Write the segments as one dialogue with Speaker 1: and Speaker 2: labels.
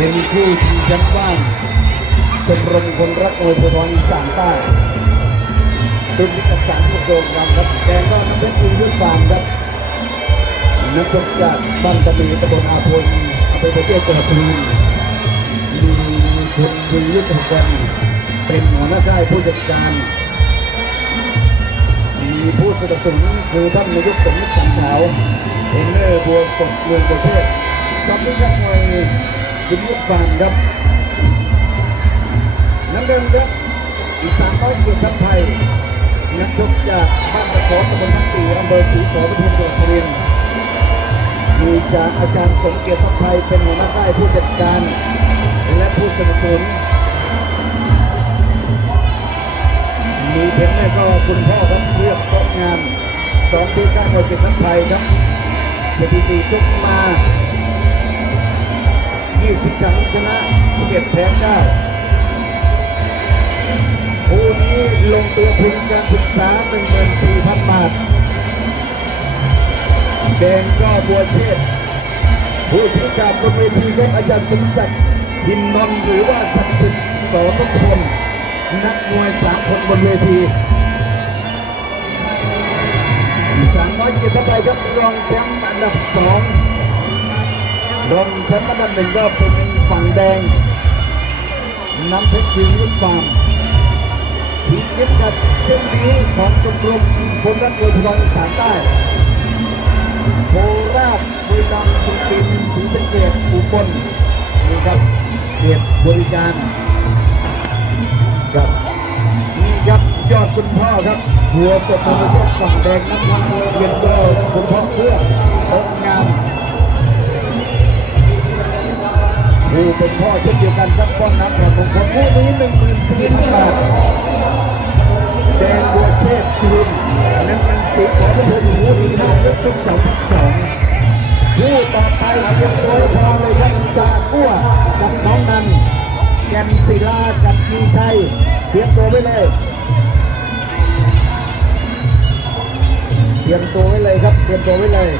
Speaker 1: เป็นคู่ชิงแชมป์บ้านชมรมคนรักมวยภูธรอีสานใต้ตุ้มกับสามสิบโกรัมครับแดงก็น้ำเพชรอุยุทธฟาร์มครับนักชกจากบ้านตะมีตำบลอาพลอำเภอประเทศจังหวัดสุรินทร์มีคุณยุยุทธกันเป็นหัวหน้าค่ายผู้จัดการ มีผู้สนับสนุนคือท่านนายกสมนึกสังขาวเอนเนอร์บัวสดเมืองประเทศซับมิกมวย คุณยุทธฟาร์มครับน้ำเดิมครับอีสานน้อยเกียรติทัพไทยนักชกจากบ้านตะขอตำบลทับปีอำเภอศรีขอทุพนจังหวัดสุรินทร์มีจากอาจารย์สมเกียรติทัพไทยเป็นหัวหน้าค่ายผู้จัดการ และผู้สนับสนุนมีเพียงแม่ก็คุณพ่อครับเรียกโต๊ะงานสองปีกามวยเจ็ดทั้งไทยครับสถิติชกมา 20 ครั้งชนะ 11 แพ้9คู่นี้ลงตัวทุนการศึกษา 14,000 บาท แดงก็บัวเชษฐ์ผู้ชี้ขาดบนเวทีครับอาจารย์สิงห์ศักดิ์หินนนหรือว่าศักดิ์สิทธิ์สอทศพลนักมวยสามคนบนเวทีสานน้อยเกียรติไทยครับรองแชมป์อันดับสอง รองแชมป์อันดับหนึ่งก็เป็นฝั่งแดง น้ำเพชรยิงยุทธฟาร์มทีมยึดกับเส้นนี้ของชมรมคนรักมวยภูธรอีสานใต้โคราชบุรีรัมย์สุรินทร์ศรีสะเกษอุบลนี่ครับเขตบริการครับนี่ครับยอดคุณพ่อครับ หัวสดมาชกฝั่งแดงน้ำมันเรียนโดยคุณพ่อเพื่อองงาม ป้อนน้ำพระมงคลคู่นี้หนึ่งหมื่นสี่พันบาทแดงบัวเชษฐ์สุรินทร์น้ำมันสีขอพระพรหมูดีห้ายกทุกสองพักสองผู้ต่อไปเตรียมตัวพร้อมเลยครับจากกั้วกับน้องนันแกนศิลากับมีชัยเตรียมตัวไว้เลยเตรียมตัวไว้เลยครับเตรียมตัวไว้เลย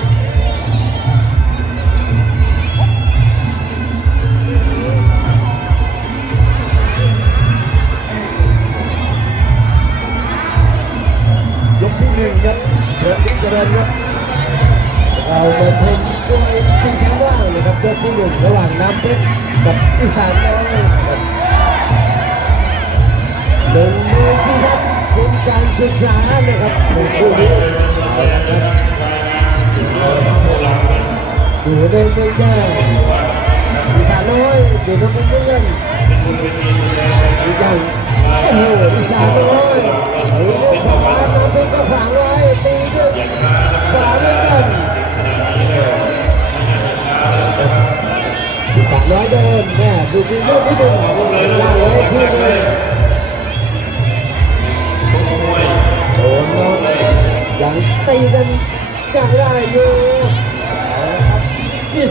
Speaker 2: อยู่ในเมืองแย่อีสานน้อยอยู่ในเมืองแย่อีกอย่างโอ้โหอีสานน้อยตีด้วยขวาน้ำเพชรก็ฝังไ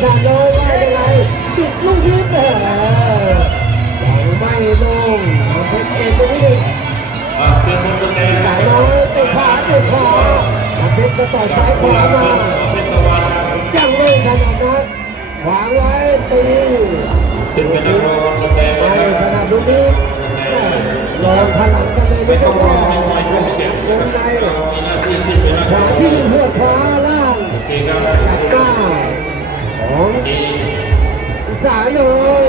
Speaker 2: สามร้อยเดินแม่ดูดีเรื่องที่หนึ่งล่างไว้ที่หนึ่งโดนน้องยังตีกันยังได้อยู่ที่สามร้อยว่ายังไงปิดลูกยิบเลยยังไม่ลงเพชรเอกตรงนี้หนึ่งสามร้อยติดขวาติดขวาเพชรก็ต่อซ้ายขวามายังไม่ขนาดนั้นขวางไว้ตี
Speaker 3: เป็นนักรองแสด
Speaker 2: ไปขนาดลูกนี้ลองพลังกันเลย
Speaker 3: ไม่
Speaker 2: ไม่
Speaker 3: ต้อ
Speaker 2: ง
Speaker 3: รอ
Speaker 2: อ
Speaker 3: ให้มวยยกเจ็บ
Speaker 2: วงใน
Speaker 3: เรามีหน้าที่ที่เป็นนัก
Speaker 2: ข
Speaker 3: ร้อ
Speaker 2: วางที่เพื่อขวา
Speaker 3: อี
Speaker 2: สานเลย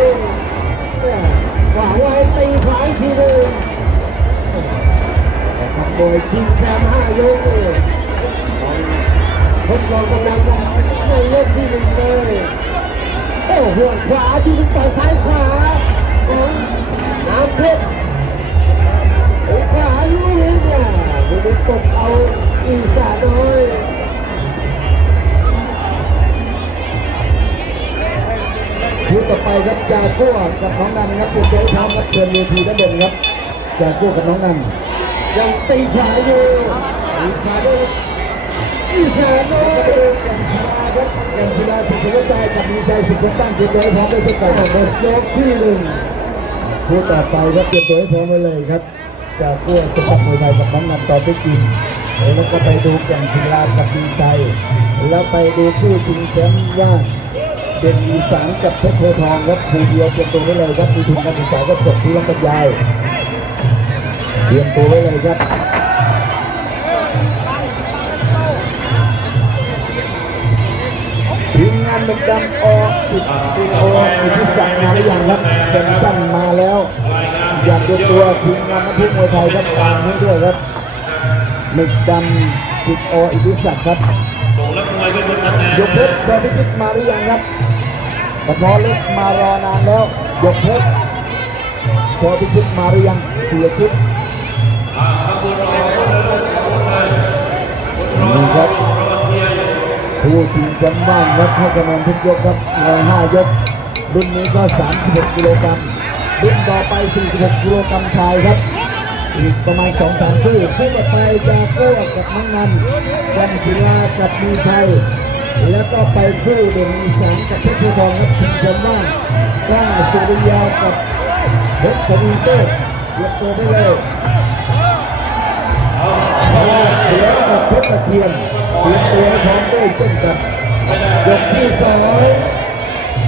Speaker 2: ขวางไว้ตีขวาอีกทีหนึ่งขโมยชิงแชมป์ห้ายกเลยทดลองกำลังกันในยกที่หนึ่งเลยโอ้หัวขวาที่มันต่อซ้ายขวาน้ำเพชรโอ้ขาลูกนี้เนี่ยมันตบเอาอีสานน้อย จากกั้กับน้องนันครับเป็นเจ้าทำครับเชิญเวทีด้านบนครับจากกั้กับน้องนันยังตีขวาอยู่ตีขวาด้วยอีสานน้อยแก่นศิลาครับแก่นศิลาสิทธิ์ทรายกับมีชัยสิทธิ์ตั้งเกียรติไว้พร้อมด้วยเจ้าไก่หมดยกที่หนึ่งคู่ต่อไปครับเตรียมตัวให้พร้อมไว้เลยครับ จากกู้สปักมวยไทยกับน้องนันต่อไปกินแล้วก็ไปดูแก่งศิลากับดีใจแล้วไปดูคู่ชิงแชมป์ว่าง เด่นอีสานกับเพชรโพทองครับครูเดียวเตรียมตัวไว้เลยครับมีทุนการศึกษาก็ส่งที่รับบรรยายเตรียมตัวไว้เลยครับทีมงานดำดำออกสิบกิโลอิทธิศักดิ์มาหรือยังครับเซ็นสั้นมาแล้ว อยากดูตัวทีมงานนักพุ่งมวยไทยครับตามให้ด้วยครับหมึกดำสิบโออิทธิศักดิ์ครับ
Speaker 3: นักมวยเป็นคนทำงาน
Speaker 2: ยกเพชรจอพิชิตมาหรือยังครับปะทอเล็กมารอนานแล้วยกเพชรจอพิชิตมาหรือยังเสียชิด
Speaker 3: อ่าขบวนรอขบวนรอขบวนรอ
Speaker 2: นี่ครับ
Speaker 3: รอเทียร์อยู่
Speaker 2: ผู้ทีมแชมป์บ้านครับให้คะแนนทุกยกครับร้อยห้ายกรุ่นนี้ก็ 36 กิโลกรัมรุ่นต่อไป 46 กิโลกรัมชายครับ อีกประมาณ2-3คู่คู่ต่อไปจะกู้กับน้องนันกันศิลากับมีชัยแล้วก็ไปคู่เด่นอีสานกับเพชรภูทองครับทีมแชมป์บ้านกล้าสุริยากับเพชรทวีโชคเตรียมตัวได้เลยเพราวเสือกับเพชรตะเคียนเตรียมตัวให้พร้อมด้วยเช่นกันยกที่สอง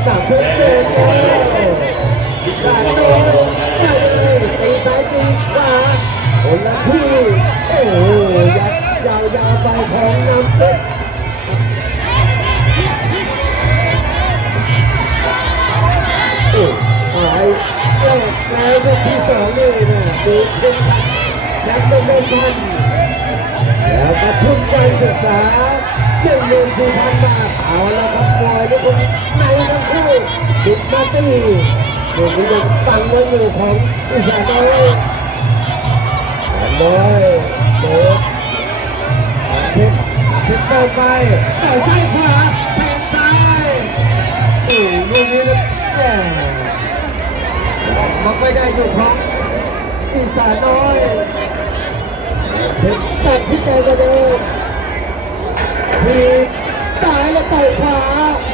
Speaker 2: ตักเพชรโดน นละที โอ้โหยัดยาวยาวไปของน้ำเพชรโอ้หายแล้วแล้วยกที่สองนี่นะดูขึ้นแชมป์เป็นพันแล้วก็ทุนการศึกษาหนึ่งหมื่นสี่พันบาทเอาละครับบอยทุกคนในทั้งคู่ติดมาตีหนึ่งนี้ยังตังไว้อยู่ของอุตสาหน้อยน้ อยเด็กเพชรเพชรเข้าไปแต่ซ้ายขวาแทงซ้ายโอ้ลูกนี้นะแหม่มันไม่ได้อยู่ของอีสานน้อยเพชรตัดที่ใจกว่าเดิมทีตายแล้วต่อยขวา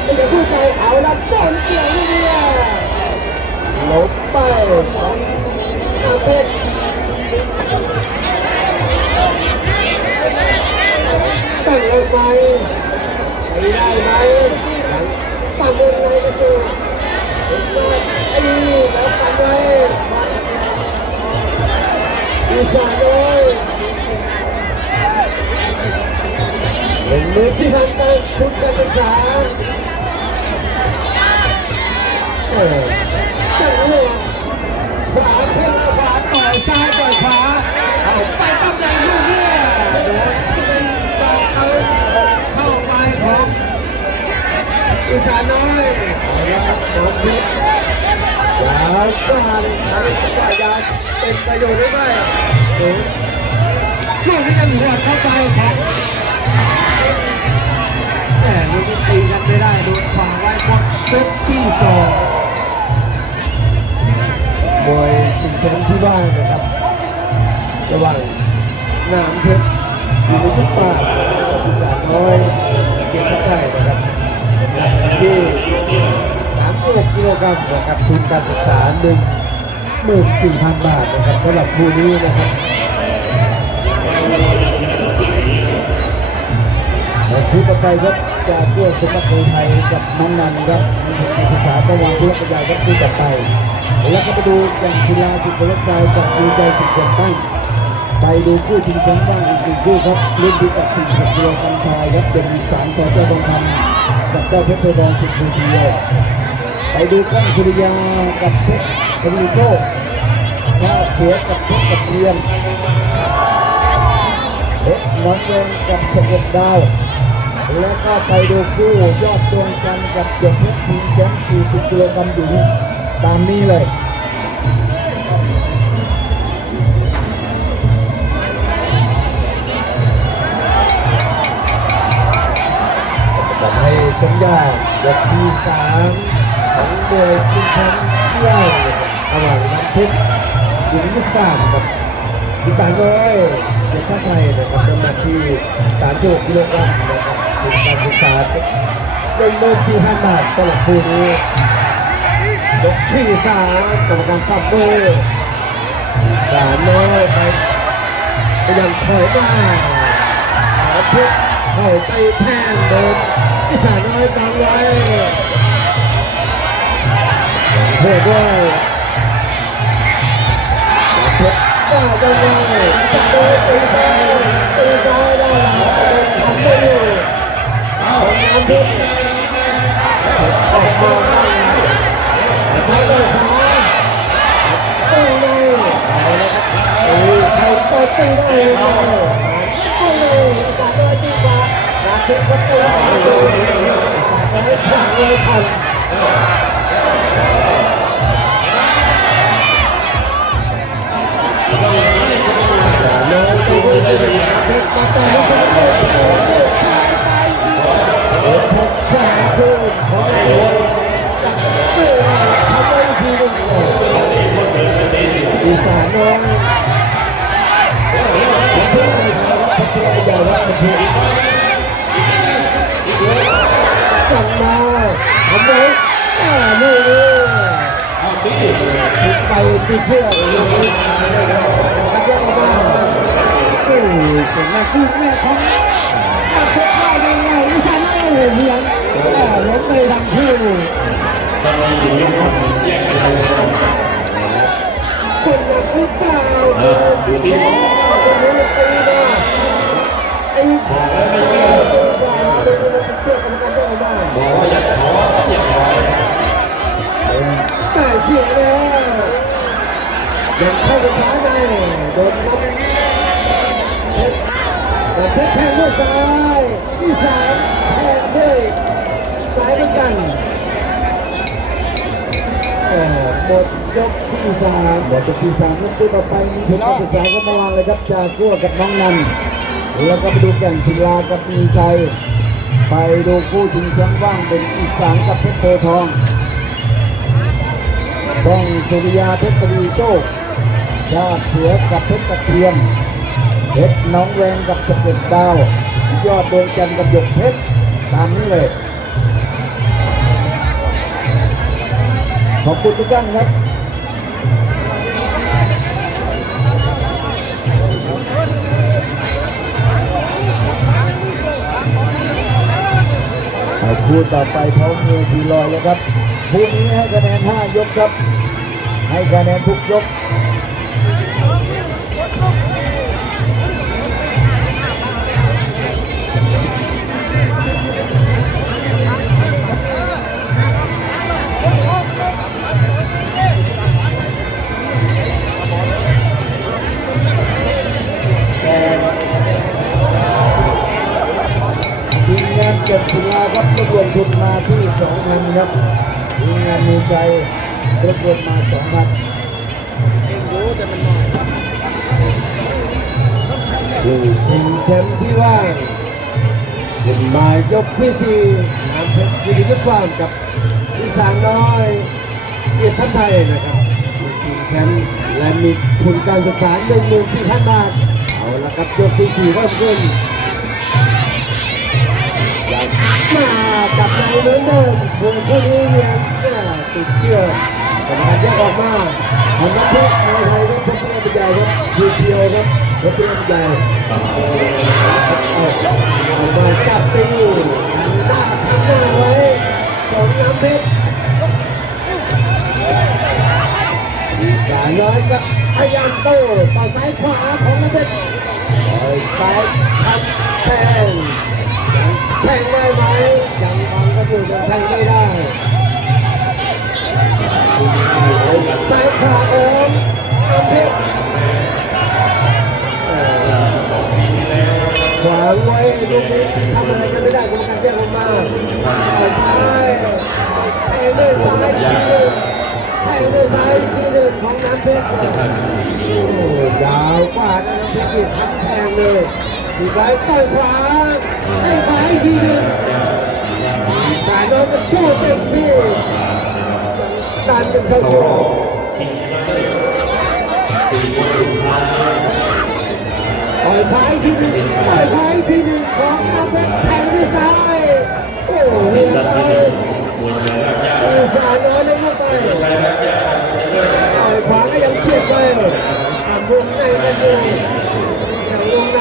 Speaker 2: ไม่ได้พูดไปเอาละโดนเกี่ยวนี่เนี่ยล้มไปของอาเพชร ตั้งเอาไปไปได้ไหมตั้งวงในกันอยู่เห็นไหมไอ้แล้วตั้งไว้อีสานเลยหนึ่งมือที่พันไปทุนการศึกษา อีสานน้อยเอาละครับโดนพิษยาวก็หันหันก็ยาวเป็นประโยชน์หรือไม่เออลูกนี้ยังหัวเข้าไปครับแหมลูกนี้ตีกันไม่ได้โดนขวางไว้หมดยกที่สองมวยชิงแชมป์ที่บ้านนะครับ ระหว่างน้ำเพชรอยู่ในยุคฟ้ากับอีสานน้อยเกียรติไทยนะครับ ที่31กิโลกรัมนะครับทุนการศึกษา1 4 0 0 0 บาทนะครับสำหรับคู่นี้นะครับและคู่ต่อไปครับจากตัวสมบัติไทยกับน้องนันครับภาษาประวัติธุรกิจใหญ่ครับคู่ต่อไป แล้วก็ไปดูอย่างศิลาสิทธิ์สวัสดิ์กับดีใจสิทธิ์กวนตั้งไปดูคู่ชิงแชมป์บ้างอีกหนึ่งคู่ครับรุ่นดีกับ46กิโลกรัมชายครับเด่นอีสานสอเจ้าทองคำ กับเจ้าเพชรโพทองสิทธิ์ภูทีโอไปดูก้งสุริยากับเพชรทวีโชคข้าเสือกับเพชรกับเทียนเพชรน้องแดงกับสเก็ดดาว แล้วก็ไปดูคู่ยอดดวงจันทร์กับหยกเพชรทีมแชมป์40กิโลกรัมหญิงตามนี้เลย ยกที่สามของมวยชิงแชมป์ที่ว่างระหว่างน้ำเพชรหญิงลูกสามกับอีสานน้อยเด็กชาติไทยนะครับน้ำหนักที่36กิโลกรัมนะครับเป็นการศึกษาหนึ่งหมื่นสี่พันบาทสำหรับคู่นี้ยกที่สามกรรมการขับด้วยอีสานน้อยไปยายามถอยมาเอาเพชร เข้าไปแทงโดนอีสานน้อยบังไว้เพื่อด้วยเพชรได้ยังไงจะโดนตีซ้ายตีซ้ายได้แล้วทำไม่อยู่ของน้ำเพชรออกมาใช้ได้ขวาตี ปีเพื่อนแล้วก็มาโอ้เสียงแม่คู่แม่ของเพชรได้ยังไงอีสานน้องเพียงแต่ล้มไปทั้งคู่
Speaker 3: ต้องมีอยู่ยกครับแยกกัน
Speaker 2: คนหนักหรือเปล่า
Speaker 3: เออดูดิ
Speaker 2: ตีมาไอ้
Speaker 3: บอกแล้วไม่เชื่อ
Speaker 2: ตัวเป็นคนเชื่อกรรมการได้บ
Speaker 3: อกว่าอย่าท้ออย่าถอย
Speaker 2: แต่เสียแล้ว ยังเข้าไปท้ายในโดนน้ำเพชรเพชรแทงด้วยซ้ายที่สามแทงด้วยซ้ายเหมือนกันเอ่หมดยกที่สามหมดยกที่สามแล้วตัวต่อไปมีผลการศึกษาก็มาวางเลยครับจากกั้วกับน้องนันแล้วก็ไปดูแก่นศิลากับมีชัยไปดูคู่ชิงแชมป์ว่างเป็นอีสานกับเพชรโพทองบ้องสุริยาเพชรตรีโชค ชาเสือกับเพชรตะเกียมเพชรน้องแวงกับสเก็ดดาว ยอดดวงจันทร์กับหยกเพชรตามนี้เลยขอบคุณทุกท่านครับเอาคู่ต่อไปพร้อมมือทีลอยแล้วครับคู่นี้ให้คะแนน 5 ยกครับ ให้คะแนนทุกยก วบรวมาสองพันผู้ชิงแชมป์ที่ว่างขึ้นมายกที่สี่น้ำเพชรยินดียุทธฟาร์มกับอีสานน้อยเกียรติทัพไทยนะครับผู้ชิงแชมป์และมีทุนการศึกษาหนึ่งหมื่นสี่พันบาท เอาละครับยกที่สี่เริ่มขึ้นมาจับในเหมือนเดิมวงคู่นี้เนี่ยติดเชื่อก รรมการแยกออกมาทำนักเตะมวยไทยครับเพชรเปรียมใหญ่ครับยูเพียวครับเพชรเปรียมใหญ่เอามาจับตีหันหน้าทำหน้าไว้ของน้ำเพชรสาน้อยก็พยายามโต้ต่อซ้ายขวาของน้ำเพชรต่อยซ้ายทำแทงแทงได้ไหมยังบังก็อยู่ยังแทงไม่ได้ สายขาโอมน้ำเพชรขวาไว้ลูกนี้ทำอะไรกันไม่ได้กรรมการแจ้งออกมาเอาซ้ายแทงด้วยซ้ายอีกทีหนึ่งแทงด้วยซ้ายอีกทีหนึ่งของน้ำเพชรโอ้ยาวกว่านะน้ำเพชรนี่ทำแทงเลยทีไรต่อยขวาให้ขวาอีกทีหนึ่งสายน้องก็สู้เต็มที่ ดันกันเข้าชกต่อยพายที่หนึ่งต่อยพายที่หนึ่งของน้ำเพชรแทงด้วยซ้ายโอ้โหเฮียไปอีสานน้อยเลยเข้าไปต่อยขวาก็ยังเฉียดไปทำวงในกันอยู่ยังวงใน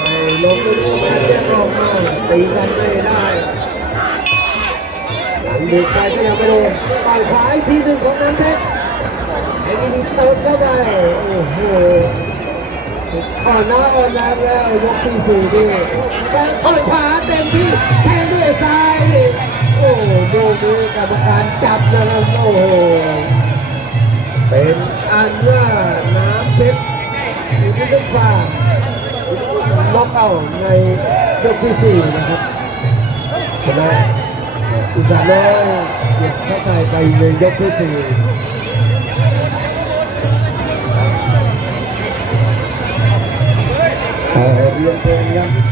Speaker 2: ไม่ลงเลยมาแยกออกมาตีกันไม่ได้ บีบไปก็ยังไม่โดนต่อยขวาอีกทีหนึ่งของน้ำเพชรไอ้นี่เติมเข้าไปโอ้โหอ่อนน้าอ่อนแรงแล้วยกที่สี่นี่แรงต่อยขวาเต็มที่แทงด้วยซ้ายโอ้โหลูกนี้กรรมการจับนะครับโอ้โหเป็นอันว่าน้ำเพชรอยู่ที่ต้นฟ้าล็อกเอาในยกที่สี่นะครับชนะ อีสานน้อยเก็บเข้าไปไปในยกที่สี่
Speaker 1: ขอเรียนเชิญครับ